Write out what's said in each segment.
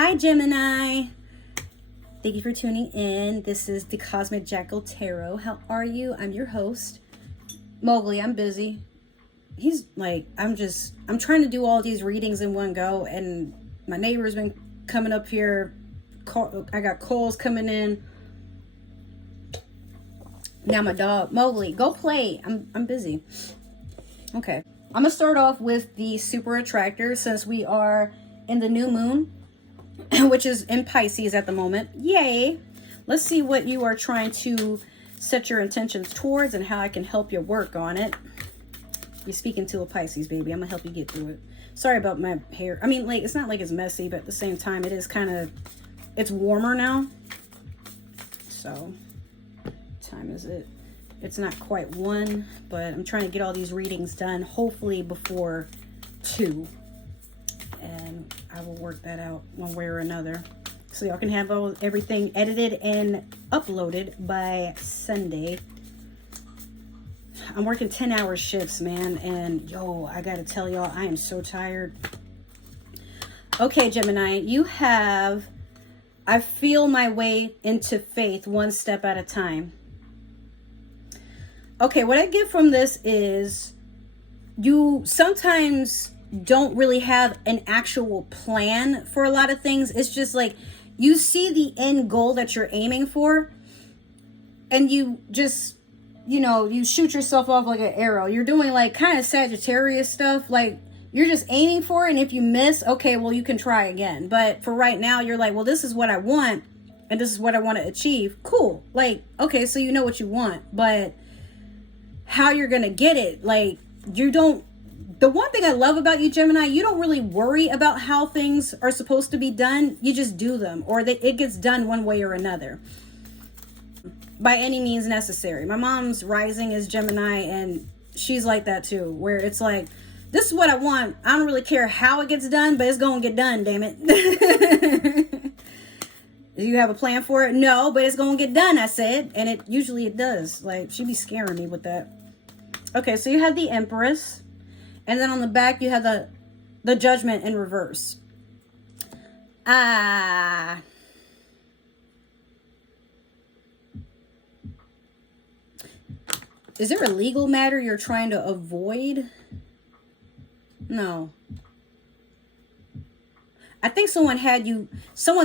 Hi, Gemini. Thank you for tuning in. This is the Cosmic Jackal Tarot. How are you? I'm your host, Mowgli. I'm busy. He's like, I'm trying to do all these readings in one go, and my neighbor's been coming up here. I got calls coming in. Now my dog, Mowgli, go play. I'm busy. Okay. I'm going to start off with the super attractor since we are in the new moon, which is in Pisces at the moment. Yay. Let's see what you are trying to set your intentions towards and how I can help you work on it. You're speaking to a Pisces, baby. I'm going to help you get through it. Sorry about my hair. I mean, like, it's not like it's messy, but at the same time, it is kind of, it's warmer now. So, what time is it? It's not quite 1, but I'm trying to get all these readings done, hopefully before 2. And I will work that out one way or another. So y'all can have everything edited and uploaded by Sunday. I'm working 10-hour shifts, man. And yo, I gotta tell y'all, I am so tired. Okay, Gemini, you have, I feel my way into faith one step at a time. Okay, what I get from this is you sometimes don't really have an actual plan for a lot of things. It's just like you see the end goal that you're aiming for and you just, you know, you shoot yourself off like an arrow. You're doing like kind of Sagittarius stuff. Like you're just aiming for it. And if you miss, okay, well, you can try again. But for right now, you're like, well, this is what I want and this is what I want to achieve. Cool. Like, okay, so you know what you want, but how you're going to get it, like you don't. The one thing I love about you, Gemini, you don't really worry about how things are supposed to be done. You just do them, or it gets done one way or another. By any means necessary. My mom's rising is Gemini, and she's like that too, where it's like, this is what I want. I don't really care how it gets done, but it's going to get done, damn it. Do you have a plan for it? No, but it's going to get done, I said. And it usually does. Like, she be scaring me with that. Okay, so you have the Empress. And then on the back, you have the Judgment in reverse. Is there a legal matter you're trying to avoid? No. I think someone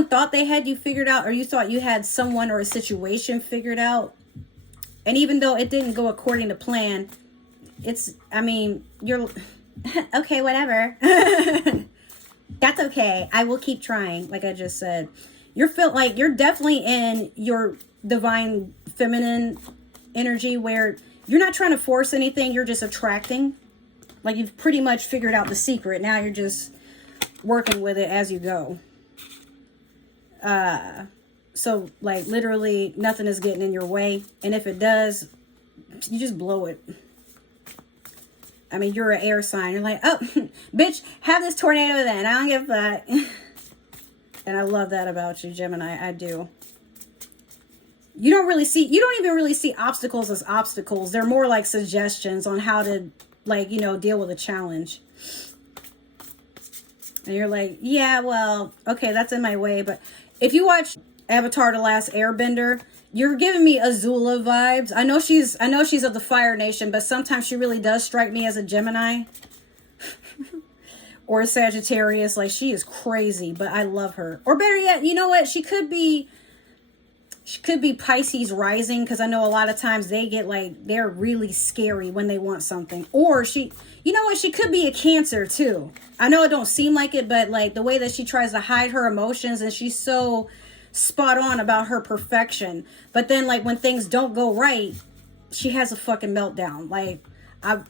thought they had you figured out, or you thought you had someone or a situation figured out. And even though it didn't go according to plan, you're okay, whatever. That's okay. I will keep trying. Like I just said, you're definitely in your divine feminine energy where you're not trying to force anything. You're just attracting. Like you've pretty much figured out the secret. Now you're just working with it as you go. So like literally nothing is getting in your way. And if it does, you just blow it. I mean, you're an air sign. You're like, oh, bitch, have this tornado then. I don't give a fuck. And I love that about you, Gemini. I do. You don't even really see obstacles as obstacles. They're more like suggestions on how to, like, you know, deal with a challenge. And you're like, yeah, well, okay, that's in my way. But if you watch Avatar: The Last Airbender, you're giving me Azula vibes. I know she's of the Fire Nation, but sometimes she really does strike me as a Gemini or a Sagittarius. Like she is crazy, but I love her. Or better yet, you know what? She could be Pisces rising, because I know a lot of times they get like, they're really scary when they want something. Or you know what? She could be a Cancer too. I know it don't seem like it, but like the way that she tries to hide her emotions, and she's so spot on about her perfection, but then like when things don't go right, she has a fucking meltdown. Like I'm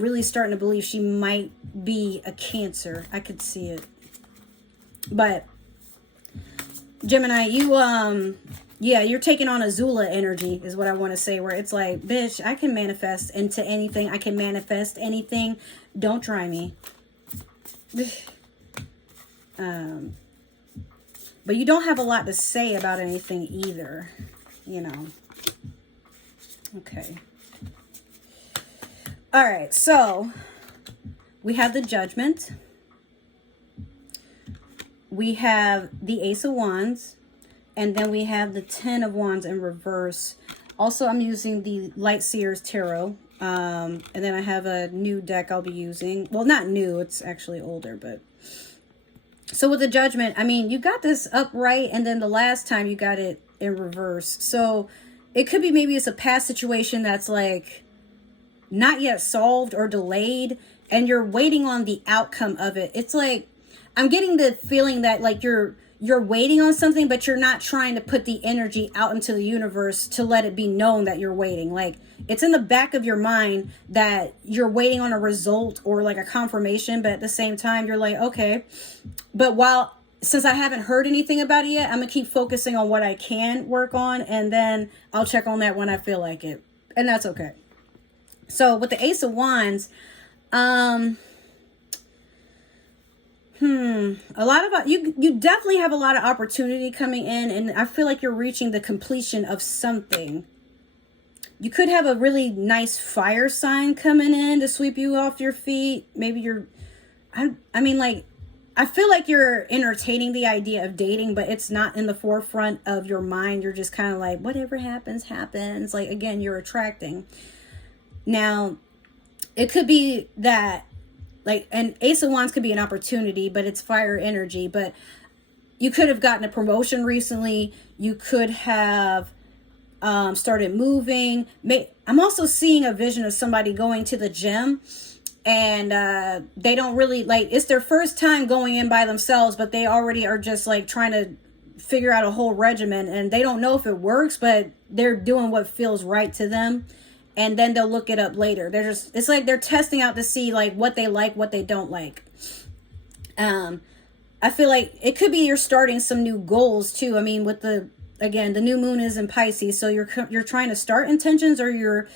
really starting to believe she might be a Cancer. I could see it. But Gemini, you're taking on Azula energy is what I want to say, where it's like, bitch, I can manifest into anything. I can manifest anything. Don't try me. But you don't have a lot to say about anything either, you know. Okay. All right, so we have the Judgment. we have the Ace of Wands, and then we have the Ten of Wands in reverse. Also, I'm using the Light Seers Tarot. And then I have a new deck I'll be using. Well, not new, it's actually older, but... So with the Judgment, I mean, you got this upright, and then the last time you got it in reverse. So it could be maybe it's a past situation that's like not yet solved or delayed, and you're waiting on the outcome of it. It's like, I'm getting the feeling that like you're waiting on something, but you're not trying to put the energy out into the universe to let it be known that you're waiting. Like, it's in the back of your mind that you're waiting on a result or like a confirmation, but at the same time, you're like, okay, but since I haven't heard anything about it yet, I'm gonna keep focusing on what I can work on, and then I'll check on that when I feel like it. And that's okay. So with the Ace of Wands, a lot of you definitely have a lot of opportunity coming in, and I feel like you're reaching the completion of something. You could have a really nice fire sign coming in to sweep you off your feet. Maybe I mean, like, I feel like you're entertaining the idea of dating, but it's not in the forefront of your mind. You're just kind of like, whatever happens, happens. Like, again, you're attracting. Now, it could be that, like, an Ace of Wands could be an opportunity, but it's fire energy. But you could have gotten a promotion recently. You could have started moving. I'm also seeing a vision of somebody going to the gym, and they don't really, like, it's their first time going in by themselves, but they already are just like trying to figure out a whole regimen, and they don't know if it works, but they're doing what feels right to them. And then they'll look it up later. It's like they're testing out to see like what they like, what they don't like. I feel like it could be you're starting some new goals too. I mean, with the new moon is in Pisces, so you're trying to start intentions, or you're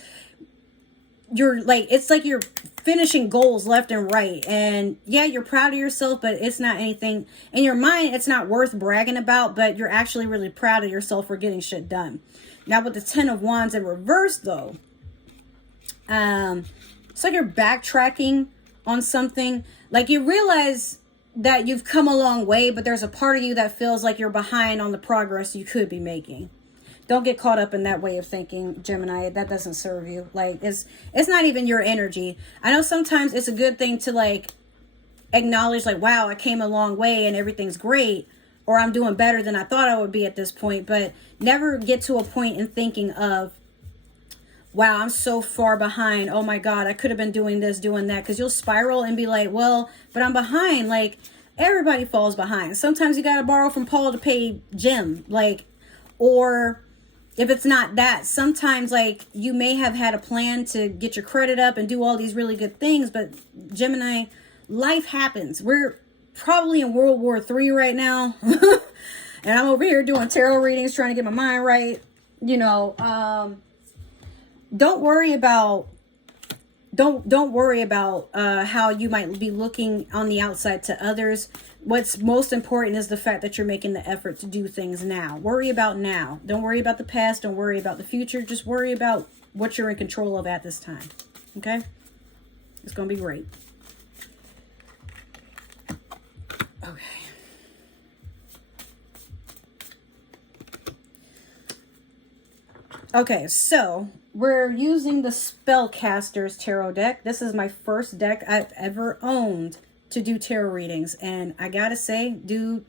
like, it's like you're finishing goals left and right. And yeah, you're proud of yourself, but it's not anything in your mind. It's not worth bragging about, but you're actually really proud of yourself for getting shit done. Now with the Ten of Wands in reverse though, it's like you're backtracking on something. Like, you realize that you've come a long way, but there's a part of you that feels like you're behind on the progress you could be making. Don't get caught up in that way of thinking, Gemini. That doesn't serve you. Like, it's not even your energy. I know sometimes it's a good thing to like acknowledge, like, wow, I came a long way and everything's great, or I'm doing better than I thought I would be at this point. But never get to a point in thinking of, wow, I'm so far behind. Oh my God, I could have been doing this, doing that. Because you'll spiral and be like, well, but I'm behind. Like, everybody falls behind. Sometimes you got to borrow from Paul to pay Jim. Like, or if it's not that, sometimes like you may have had a plan to get your credit up and do all these really good things. But Gemini, life happens. We're probably in World War III right now. And I'm over here doing tarot readings, trying to get my mind right. You know, don't worry about how you might be looking on the outside to others. What's most important is the fact that you're making the effort to do things now. Worry about now. Don't worry about the past. Don't worry about the future. Just worry about what you're in control of at this time. Okay? It's going to be great. Okay. Okay, so we're using the Spellcasters Tarot deck. This is my first deck I've ever owned to do tarot readings. And I gotta say, dude,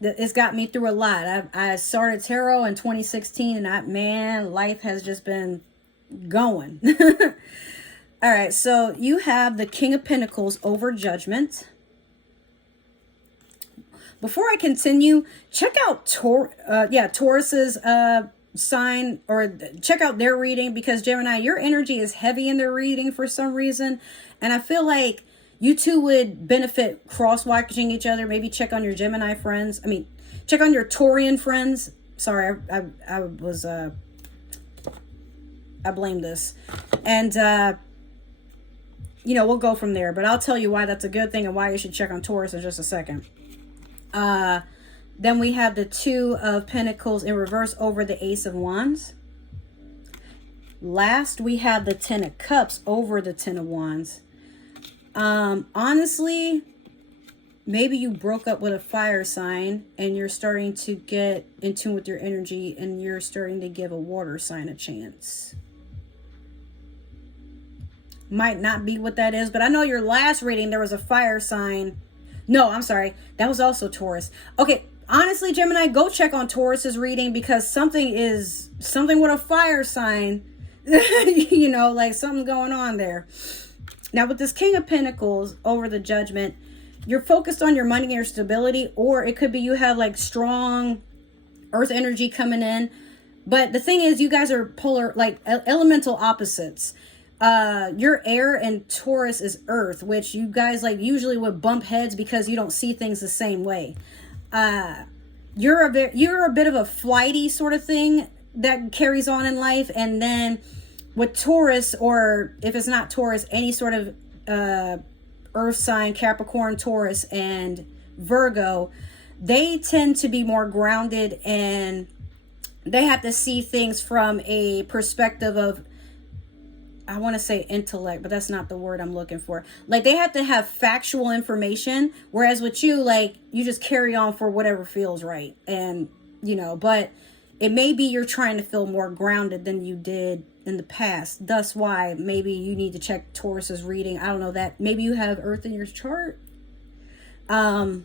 it's got me through a lot. I started tarot in 2016, and man, life has just been going. All right, so you have the King of Pentacles over Judgment. Before I continue, check out Taurus's sign, or check out their reading, because Gemini, your energy is heavy in their reading for some reason, and I feel like you two would benefit cross-watching each other. Maybe check on your Gemini friends. I mean, check on your Taurian friends. Sorry, I was I blame this, and you know, we'll go from there, but I'll tell you why that's a good thing and why you should check on Taurus in just a second. Then we have the Two of Pentacles in reverse over the Ace of Wands. Last, we have the Ten of Cups over the Ten of Wands. Honestly, maybe you broke up with a fire sign and you're starting to get in tune with your energy and you're starting to give a water sign a chance. Might not be what that is, but I know your last reading, there was a fire sign. No, I'm sorry. That was also Taurus. Okay, honestly, Gemini, go check on Taurus's reading because something with a fire sign, you know, like something going on there. Now, with this King of Pentacles over the Judgment, you're focused on your money and your stability, or it could be you have like strong earth energy coming in. But the thing is, you guys are polar, like elemental opposites. Your air and Taurus is earth, which you guys like usually would bump heads because you don't see things the same way. You're a bit of a flighty sort of thing that carries on in life. And then with Taurus, or if it's not Taurus, any sort of earth sign, Capricorn, Taurus, and Virgo, they tend to be more grounded and they have to see things from a perspective of, I want to say intellect, but that's not the word I'm looking for. Like they have to have factual information. Whereas with you, like you just carry on for whatever feels right. And, you know, but it may be you're trying to feel more grounded than you did in the past. Thus why maybe you need to check Taurus's reading. I don't know that. Maybe you have Earth in your chart. But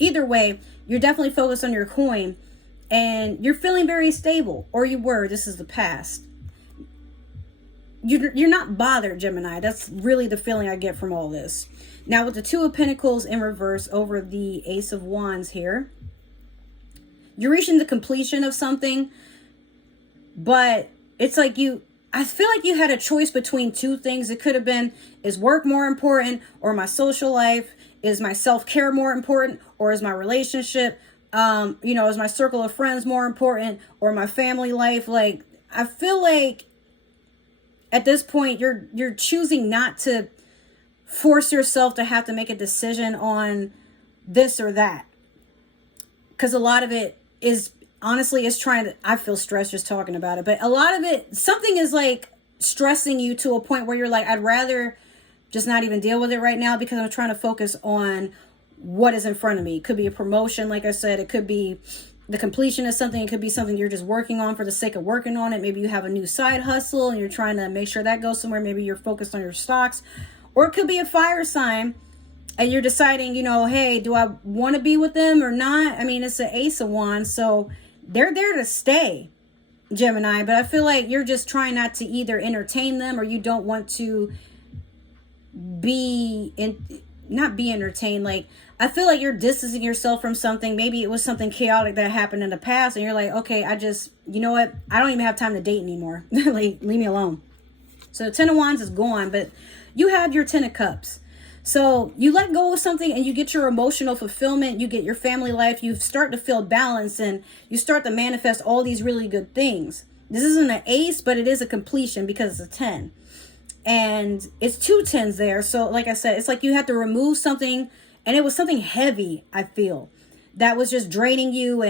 either way, you're definitely focused on your coin. And you're feeling very stable, or you were. This is the past. You're not bothered, Gemini. That's really the feeling I get from all this. Now, with the Two of Pentacles in reverse over the Ace of Wands here, you're reaching the completion of something, but it's like I feel like you had a choice between two things. It could have been, is work more important, or my social life? Is my self-care more important, or is my relationship, you know, is my circle of friends more important, or my family life? Like, I feel like at this point you're choosing not to force yourself to have to make a decision on this or that, because a lot of it is honestly is trying to, I feel stressed just talking about it, but a lot of it, something is like stressing you to a point where you're like, I'd rather just not even deal with it right now because I'm trying to focus on what is in front of me. It could be a promotion, like I said. It could be the completion of something. It could be something you're just working on for the sake of working on it. Maybe you have a new side hustle and you're trying to make sure that goes somewhere. Maybe you're focused on your stocks. Or it could be a fire sign and you're deciding, you know, hey, do I want to be with them or not? I mean, it's an Ace of Wands, so they're there to stay, Gemini. But I feel like you're just trying not to either entertain them, or you don't want to not be entertained. Like, I feel like you're distancing yourself from something. Maybe it was something chaotic that happened in the past and you're like, okay, you know what? I don't even have time to date anymore. Like, leave me alone. So the Ten of Wands is gone, but you have your Ten of Cups. So you let go of something and you get your emotional fulfillment. You get your family life. You start to feel balance and you start to manifest all these really good things. This isn't an ace, but it is a completion because it's a 10. And it's two tens there. So like I said, it's like you have to remove something. And it was something heavy, I feel, that was just draining you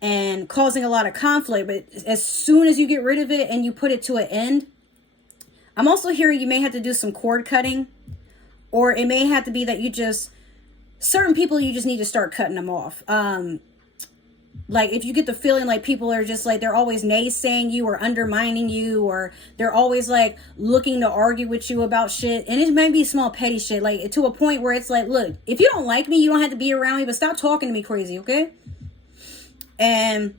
and causing a lot of conflict. But as soon as you get rid of it and you put it to an end, I'm also hearing you may have to do some cord cutting, or it may have to be that certain people, you just need to start cutting them off. Like if you get the feeling like people are just like, they're always naysaying you or undermining you, or they're always like looking to argue with you about shit. And it may be small petty shit, like to a point where it's like, look, if you don't like me, you don't have to be around me, but stop talking to me crazy. Okay. And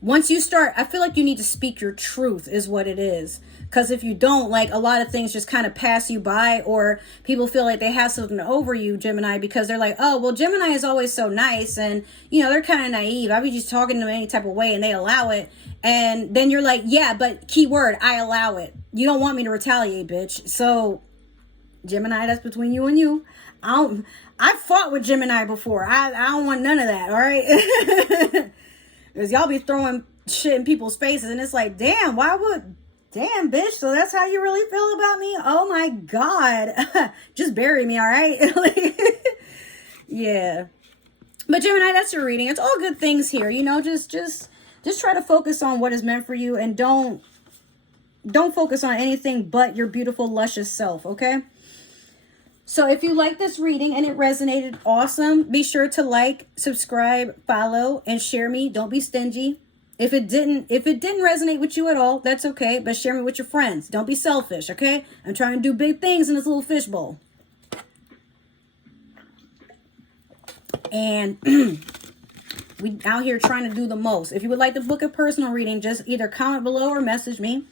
once you start, I feel like you need to speak your truth is what it is. Because if you don't, like, a lot of things just kind of pass you by, or people feel like they have something over you, Gemini, because they're like, oh, well, Gemini is always so nice. And, you know, they're kind of naive. I be just talking to them any type of way and they allow it. And then you're like, yeah, but keyword, I allow it. You don't want me to retaliate, bitch. So, Gemini, that's between you and you. I fought with Gemini before. I don't want none of that, all right? Because y'all be throwing shit in people's faces and it's like, damn, damn, bitch, so that's how you really feel about me? Oh my God. Just bury me, all right? Yeah. But Gemini, that's your reading. It's all good things here. You know, just try to focus on what is meant for you, and don't focus on anything but your beautiful, luscious self, okay? So if you like this reading and it resonated, awesome. Be sure to like, subscribe, follow, and share me. Don't be stingy. If it didn't resonate with you at all, that's okay. But share me with your friends. Don't be selfish, okay? I'm trying to do big things in this little fishbowl. And we out here trying to do the most. If you would like to book a personal reading, just either comment below or message me.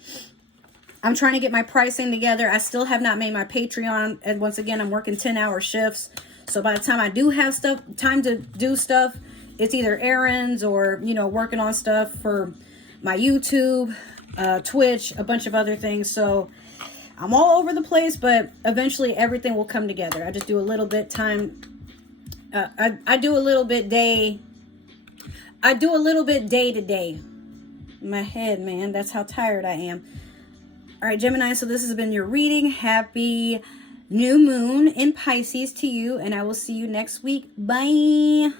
I'm trying to get my pricing together. I still have not made my Patreon. And once again, I'm working 10-hour shifts. So by the time I do have time to do stuff, it's either errands or, you know, working on stuff for my YouTube, Twitch, a bunch of other things. So I'm all over the place, but eventually everything will come together. I just do a little bit time. I do a little bit day to day. My head, man, that's how tired I am. All right, Gemini, so this has been your reading. Happy new moon in Pisces to you, and I will see you next week. Bye.